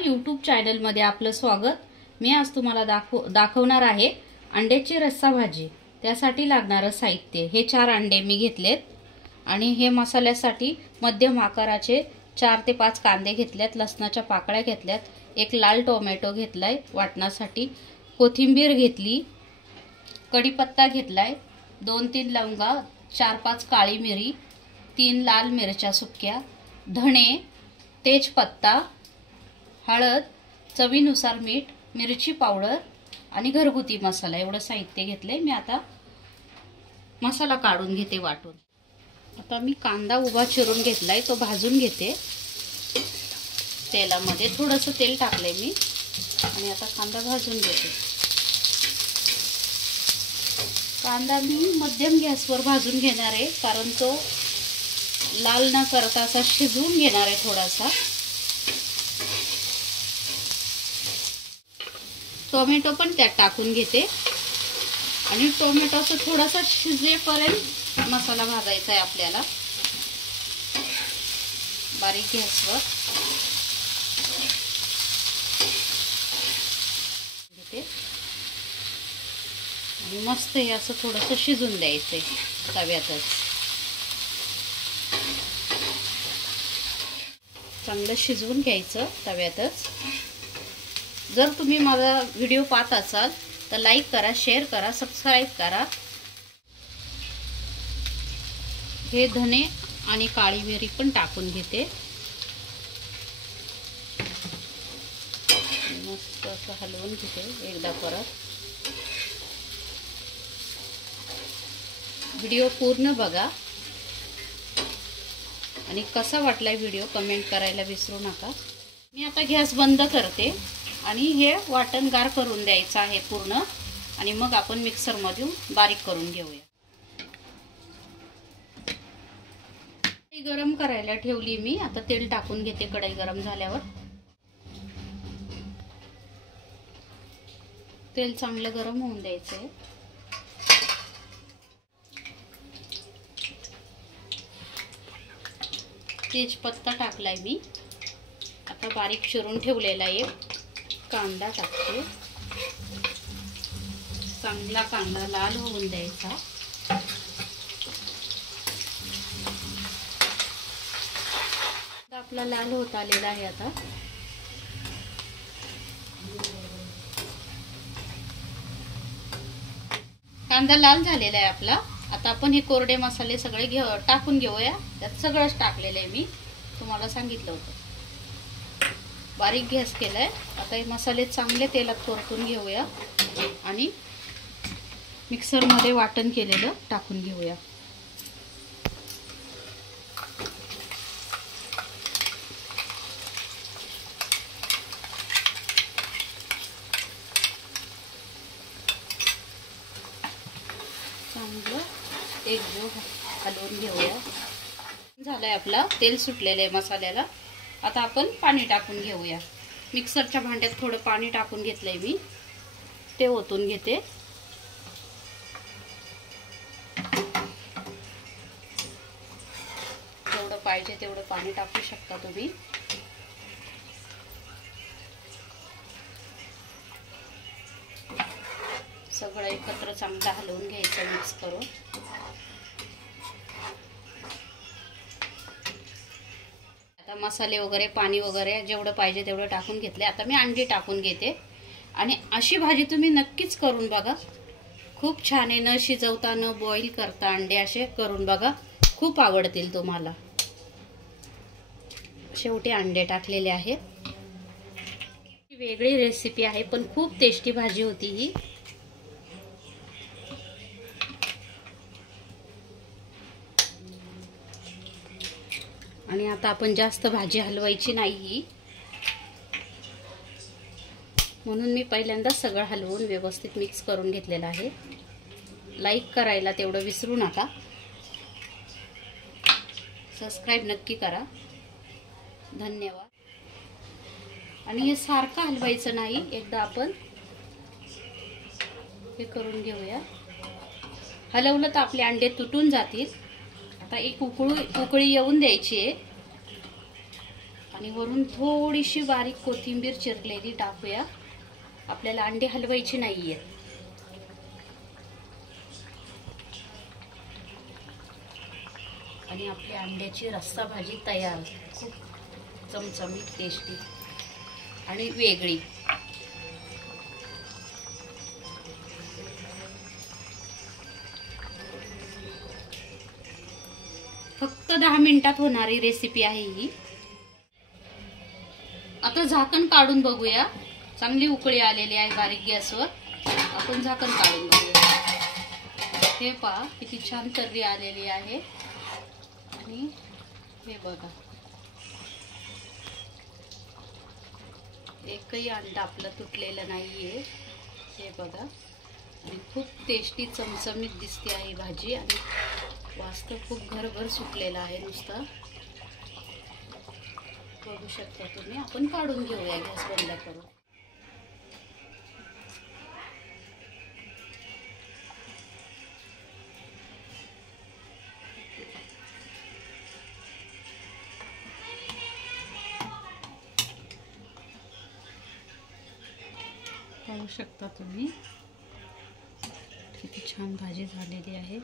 YouTube चॅनलमध्ये आपलं स्वागत। मी आज तुम्हाला दाखवणार आहे अंड्याची रस्सा भाजी। त्यासाठी लागणारे साहित्य हे 4 अंडे मी घेतलेत आणि हे मसाल्यासाठी मध्यम आकाराचे 4 ते 5 कांदे घेतलेत, लसणाच्या पाकळ्या घेतल्यात, एक लाल टोमॅटो घेतलाय वाटण्यासाठी, कोथिंबीर घेतली, कढीपत्ता घेतलाय, 2-3 लवंगा, 4-5 काळी मिरी, 3 लाल मिरच्या सुक्या, धणे, तेजपत्ता, हळद, चवीनुसार मीठ, मिरची पावडर आणि घरगुती मसाला एवढं साहित्य घेतलंय। मी आता मसाला काढून घेते वाटून। आता मी कांदा उभा चिरून घेतलाय, तो भाजून घेते तेलामध्ये। थोडंसं तेल टाकलंय मी आणि आता कांदा भाजून घेते। कांदा मी मध्यम गॅसवर भाजून घेणार आहे, कारण तो लाल न करता असा शिजवून घेणार आहे थोडासा। टोमॅटो पण त्यात टाकून घेते आणि टोमॅटोचं थोडासा शिजेपर्यंत मसाला भाजायचा आहे आपल्याला बारीक गॅसवर। घेते आणि मस्त हे असं थोडंसं शिजून द्यायचंय तव्यातच। चांगलं शिजवून घ्यायचं तव्यातच। जर तुम्ही माझा व्हिडिओ पाहत असाल तर लाईक करा, शेअर करा, सबस्क्राइब करा। हे धने आणि काळी मिरी पण टाकून घेते। मस्त असं हलवून घेते एकदा परत। व्हिडिओ पूर्ण बघा आणि कसा वाटलाय व्हिडिओ कमेंट करायला विसरू नका। मी आता गॅस बंद करते आणि हे वाटण गार करून द्यायचं आहे पूर्ण आणि मग आपण मिक्सर मधून बारीक करून घेऊया। कढई गरम करायला ठेवली मी, आता तेल टाकून घेते। कढई गरम झाल्यावर तेल चांगलं गरम होऊन द्यायचंय। तेजपत्ता टाकलाय मी, आता बारीक चिरून ठेवलेला एक कांदा टाकते। चांगला कांदा लाल होऊन द्यायचा। आपला लाल होत आलेला आहे। आता कांदा लाल झालेला आहे आपला। आता आपण हे कोरडे मसाले सगळे टाकून घेऊया। त्यात सगळंच टाकलेलं आहे मी, तुम्हाला सांगितलं होतं। बारीक गॅस केलाय। आता हे मसाले चांगले तेलात परतून घेऊया आणि मिक्सर मध्ये वाटण केलेलं टाकून घेऊया। चांगलं एकजीव हलवून घेऊया। झालंय आपला तेल सुटलेलं आहे मसाल्याला। आता आपण पाणी टाकून घेऊया। मिक्सरच्या भांड्यात थोडं पाणी टाकून घेतलंय मी, ते ओतून घेते। जेवढं पाहिजे तेवढं पाणी टाकू शकता तुम्ही। सगळं एकत्र चांगलं हलवून घ्यायचं मिक्स करून। मसाले वगैरे पाणी वगैरे जेवढं पाहिजे तेवढं टाकून घेतले। आता मी अंडी टाकून घेते आणि अशी भाजी तुम्ही नक्कीच करून बघा, खूप छान आहे। न शिजवता न बॉईल करता अंडे असे करून बघा, खूप आवडतील तुम्हाला। शेवटी अंडे टाकलेले आहेत। वेगळी रेसिपी आहे पण खूप टेस्टी भाजी होती ही। आणि आता आपण जास्त भाजी हलवायची नाही, म्हणून मी पहिल्यांदा सगळं हलवून व्यवस्थित मिक्स करून घेतलेलं आहे। लाईक करायला तेवढं विसरू नका, सबस्क्राइब नक्की करा। धन्यवाद। आणि हे सारखं हलवायचं नाही, एकदा आपण हे करून घेऊया। हलवलं तर आपले अंडे तुटून जातील। आता एक उकळी येऊन द्यायची आहे आणि वरून थोडीशी बारीक कोथिंबीर चिरलेली टाकूया. आपल्याला अंडे हलवायची नाहीये. आणि आपली अंड्याची रस्सा भाजी तयार. खूप चमचमीत, टेस्टी आणि वेगळी. फक्त 10 मिनिटात होणारी रेसिपी आहे ही. आता झाकण काढून बघूया. चांगली उकळी आलेली आहे बारीक गॅसवर. आपण झाकण काढून बघूया. हे पहा किती छान तर्री आलेली आहे. आणि हे बघा, एकही अंडा आपलं तुटलेलं नाहीये. हे बघा, आणि खूप टेस्टी चमचमीत दिसते आहे भाजी. आणि वास खूप घरभर सुटलेला आहे नुसता. बघू शकता तुम्ही. आपण काढून घेऊया गॅस बंद करून. पाहू शकता तुम्ही किती छान भाजी झालेली आहे.